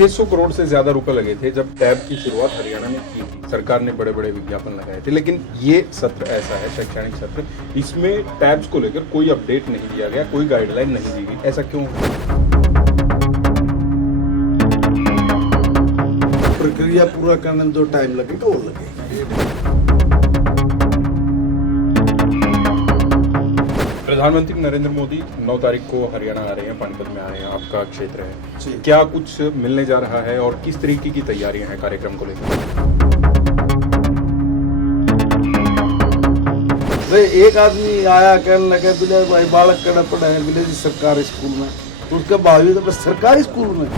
600 करोड़ से ज्यादा रुपए लगे थे जब टैब की शुरुआत हरियाणा में की थी। सरकार ने बड़े बड़े विज्ञापन लगाए थे, लेकिन ये सत्र ऐसा है, शैक्षणिक सत्र, इसमें टैब्स को लेकर कोई अपडेट नहीं दिया गया, कोई गाइडलाइन नहीं दी गई। ऐसा क्यों है? प्रक्रिया पूरा करने में जो टाइम लगेगा वो लगेगा। प्रधानमंत्री नरेंद्र मोदी 9 तारीख को हरियाणा आ रहे हैं, पानीपत में आ रहे हैं, आपका क्षेत्र है। जी। क्या कुछ मिलने जा रहा है और किस तरीके की तैयारियां हैं कार्यक्रम को लेकर? एक आदमी आया कहने लगे बिले भाई बालक कड़ा पढ़ा है बिले जी सरकारी स्कूल में, तो उसके बावजूद तो बस सरकारी स्कूल में।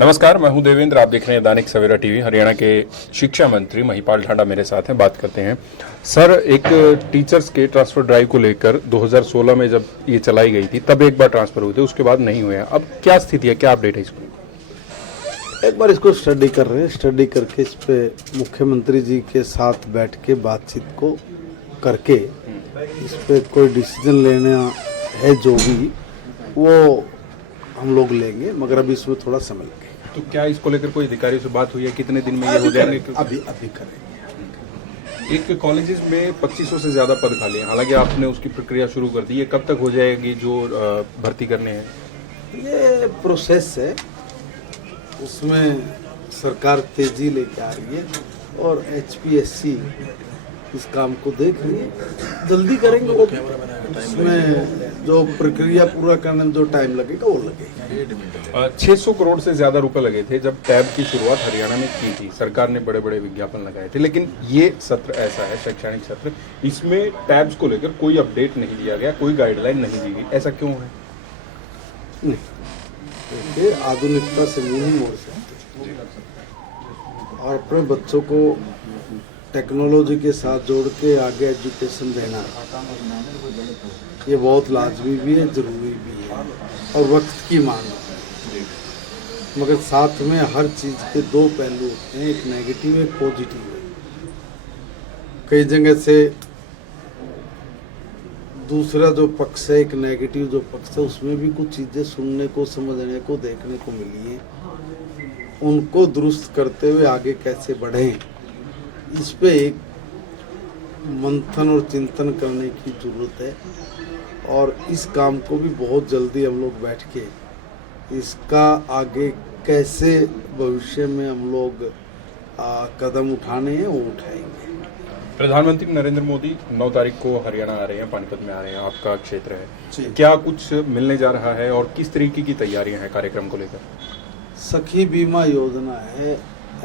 नमस्कार, मैं हूं देवेंद्र, आप देख रहे हैं दैनिक सवेरा टीवी। हरियाणा के शिक्षा मंत्री महिपाल ठांडा मेरे साथ हैं, बात करते हैं। सर, एक टीचर्स के ट्रांसफर ड्राइव को लेकर 2016 में जब ये चलाई गई थी तब एक बार ट्रांसफर हुए थे, उसके बाद नहीं हुए हैं। अब क्या स्थिति है, क्या अपडेट है इसको? एक बार इसको स्टडी कर रहे हैं, स्टडी करके इस पे मुख्यमंत्री जी के साथ बैठ के बातचीत को करके इस पे कोई डिसीजन लेना है जो भी वो हम लोग लेंगे, मगर अभी इसमें थोड़ा समय लगेगा। तो क्या इसको लेकर कोई अधिकारी से बात हुई है? कितने दिन में ये हो जाएंगे? अभी करेंगे। एक कॉलेजेस में 2500 से ज्यादा पद खाली हैं, हालांकि आपने उसकी प्रक्रिया शुरू कर दी है। कब तक हो जाएगी जो भर्ती करने हैं? ये प्रोसेस है, उसमें सरकार तेजी लेके आ रही है और HPSC इस काम को देख रही है, जल्दी करेंगे। वो उसमें जो प्रक्रिया पूरा करने में जो टाइम लगेगा वो लगेगा। 600 करोड़ से ज्यादा रुपए लगे थे जब टैब की शुरुआत हरियाणा में की थी। सरकार ने बड़े बड़े विज्ञापन लगाए थे, लेकिन ये सत्र ऐसा है, शैक्षणिक सत्र, इसमें टैब्स को लेकर कोई अपडेट नहीं दिया गया, कोई गाइडलाइन नहीं दी गई। ऐसा क्यों है? ये आधुनिकता से मुंह नहीं मोड़ सकते और अपने बच्चों को टेक्नोलॉजी के साथ जोड़ के आगे एजुकेशन देना ये बहुत लाजमी भी है, जरूरी भी है और वक्त की मांग है। मगर साथ में हर चीज़ के दो पहलू होते हैं, एक नेगेटिव एक पॉजिटिव है। कई जगह से दूसरा जो पक्ष है, एक नेगेटिव जो पक्ष है, उसमें भी कुछ चीज़ें सुनने को, समझने को, देखने को मिली हैं। उनको दुरुस्त करते हुए आगे कैसे बढ़ें, इस पे एक मंथन और चिंतन करने की ज़रूरत है और इस काम को भी बहुत जल्दी हम लोग बैठ के इसका आगे कैसे भविष्य में हम लोग कदम उठाने हैं वो उठाएंगे। प्रधानमंत्री नरेंद्र मोदी 9 तारीख को हरियाणा आ रहे हैं, पानीपत में आ रहे हैं, आपका क्षेत्र है। जी। क्या कुछ मिलने जा रहा है और किस तरीके की तैयारियां हैं कार्यक्रम को लेकर? सखी बीमा योजना है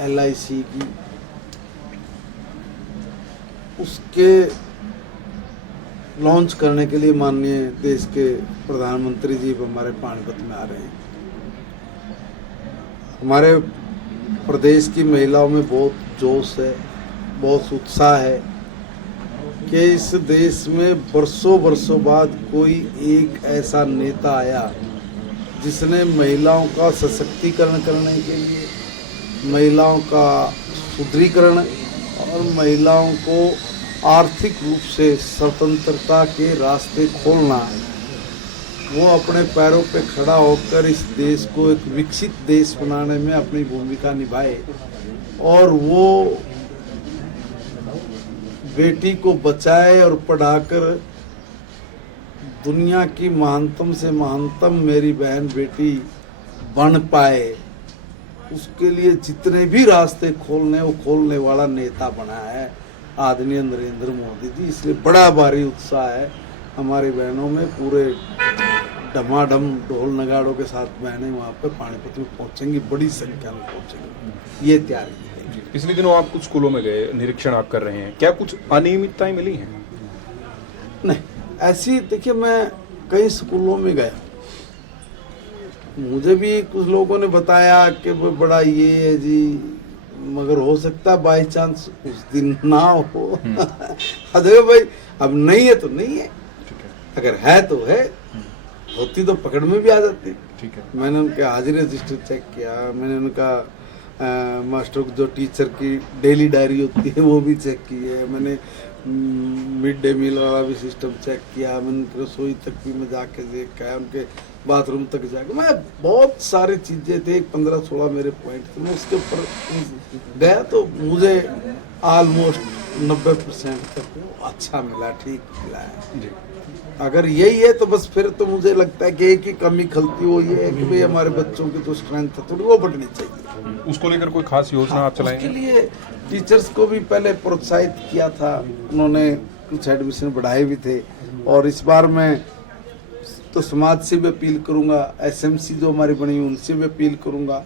LIC की, उसके लॉन्च करने के लिए माननीय देश के प्रधानमंत्री जी हमारे पानीपत में आ रहे हैं। हमारे प्रदेश की महिलाओं में बहुत जोश है, बहुत उत्साह है कि इस देश में बरसों बाद कोई एक ऐसा नेता आया जिसने महिलाओं का सशक्तिकरण करने के लिए, महिलाओं का सुदृढ़ीकरण और महिलाओं को आर्थिक रूप से स्वतंत्रता के रास्ते खोलना, वो अपने पैरों पे खड़ा होकर इस देश को एक विकसित देश बनाने में अपनी भूमिका निभाए और वो बेटी को बचाए और पढ़ाकर दुनिया की महानतम से महानतम मेरी बहन बेटी बन पाए, उसके लिए जितने भी रास्ते खोलने वो खोलने वाला नेता बना है आदरणीय नरेंद्र मोदी जी। इसलिए बड़ा भारी उत्साह है हमारी बहनों में, पूरे डमाडम ढोल नगाड़ों के साथ बहनें वहाँ पर पानीपत में पहुँचेंगी, बड़ी संख्या में पहुँचेंगी, ये तैयारी है। पिछले दिनों आप कुछ स्कूलों में गए, निरीक्षण आप कर रहे हैं, क्या कुछ अनियमितताएं मिली हैं? नहीं, ऐसी देखिए, मैं कई स्कूलों में गया, मुझे भी कुछ लोगों ने बताया कि वो बड़ा ये है जी, मगर हो सकता बाई चांस उस दिन ना हो। अरे भाई, अब नहीं है तो नहीं है, अगर है तो है, होती तो पकड़ में भी आ जाती। ठीक है। मैंने उनके हाजिरी रजिस्टर चेक किया, मैंने उनका मास्टर जो टीचर की डेली डायरी होती है वो भी चेक की है, मैंने मिड डे मील वाला भी सिस्टम चेक किया, मैंने रसोई तक भी मैं जाके देखा, उनके बाथरूम तक जाके, मैं बहुत सारी चीज़ें थे, 15-16 मेरे पॉइंट थे, मैं उसके ऊपर गया तो मुझे ऑलमोस्ट 90% तक वो अच्छा मिला, ठीक मिला है। जी। अगर यही है तो बस फिर तो मुझे लगता है कि एक ही कमी खलती वो ये है कि भाई हमारे बच्चों की जो स्ट्रेंथ है थोड़ी वो बढ़नी चाहिए। उसको लेकर कोई खास योजना आप उसके चलाएंगे? लिए टीचर्स को भी पहले प्रोत्साहित किया था, उन्होंने कुछ एडमिशन बढ़ाए भी थे, और इस बार मैं तो समाज से भी अपील करूंगा, एसएमसी जो हमारी बनी हुई उनसे भी अपील करूंगा,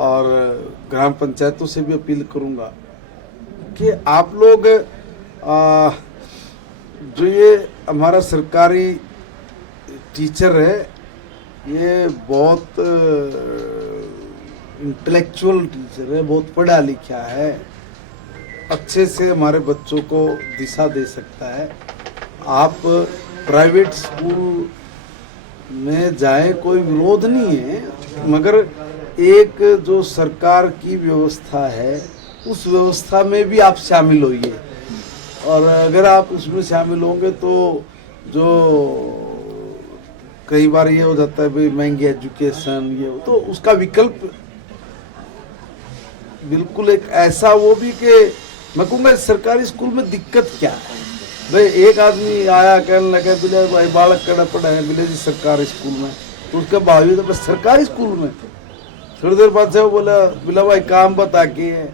और ग्राम पंचायतों से भी अपील करूंगा कि आप लोग जो ये हमारा सरकारी टीचर है ये बहुत इंटेलेक्चुअल टीचर है, बहुत पढ़ा लिखा है, अच्छे से हमारे बच्चों को दिशा दे सकता है। आप प्राइवेट स्कूल में जाए कोई विरोध नहीं है, मगर एक जो सरकार की व्यवस्था है उस व्यवस्था में भी आप शामिल होइए, और अगर आप उसमें शामिल होंगे तो जो कई बार ये हो जाता है भाई महंगी एजुकेशन ये तो उसका विकल्प बिल्कुल एक ऐसा वो भी कि मैं कहूँगा सरकारी स्कूल में दिक्कत क्या है भाई। एक आदमी आया कहने लगे बोले भाई बालक कड़ा पढ़ा है बोले जी सरकारी स्कूल में, तो उसका भाई तो सरकारी स्कूल में, थोड़ी देर बाद से वो बोला भाई काम बता के है,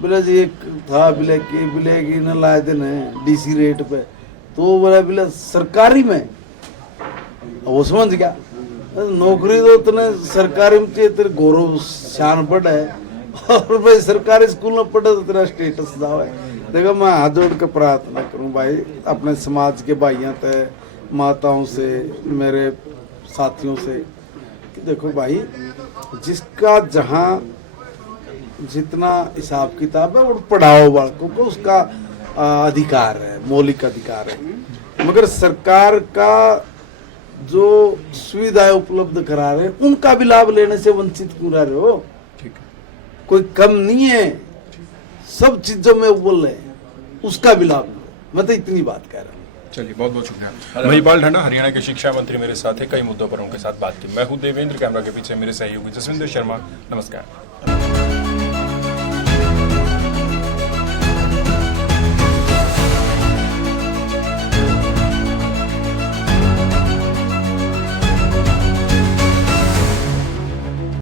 बोले जी एक था बोले कि न लाए दिन है डीसी रेट पे, तो बोला सरकारी में, वो समझ गया नौकरी तो इतने सरकारी में चाहिए, तेरे गौरव शान पढ़ है, और भाई सरकारी स्कूल में पढ़े तो तेरा स्टेटस जाओ है। देखो मैं हाथ जोड़ के प्रार्थना करूं भाई अपने समाज के भाइयों से, माताओं से, मेरे साथियों से कि देखो भाई जिसका जहां जितना हिसाब किताब है वो पढ़ाओ बालकों को, उसका अधिकार है, मौलिक अधिकार है, मगर सरकार का जो सुविधाएं उपलब्ध करा रहे उनका भी लाभ लेने से वंचित क्यों रह रहे हो? ठीक है। कोई कम नहीं है, सब चीजों में अव्वल है, उसका भी लाभ लो। मैं तो इतनी बात कह रहा हूँ। चलिए बहुत बहुत शुक्रिया। महिपाल ढांडा हरियाणा के शिक्षा मंत्री मेरे साथ है, कई मुद्दों पर उनके साथ बात की। मैं हूं देवेंद्र, कैमरा के पीछे मेरे सहयोगी जसविंदर शर्मा। नमस्कार।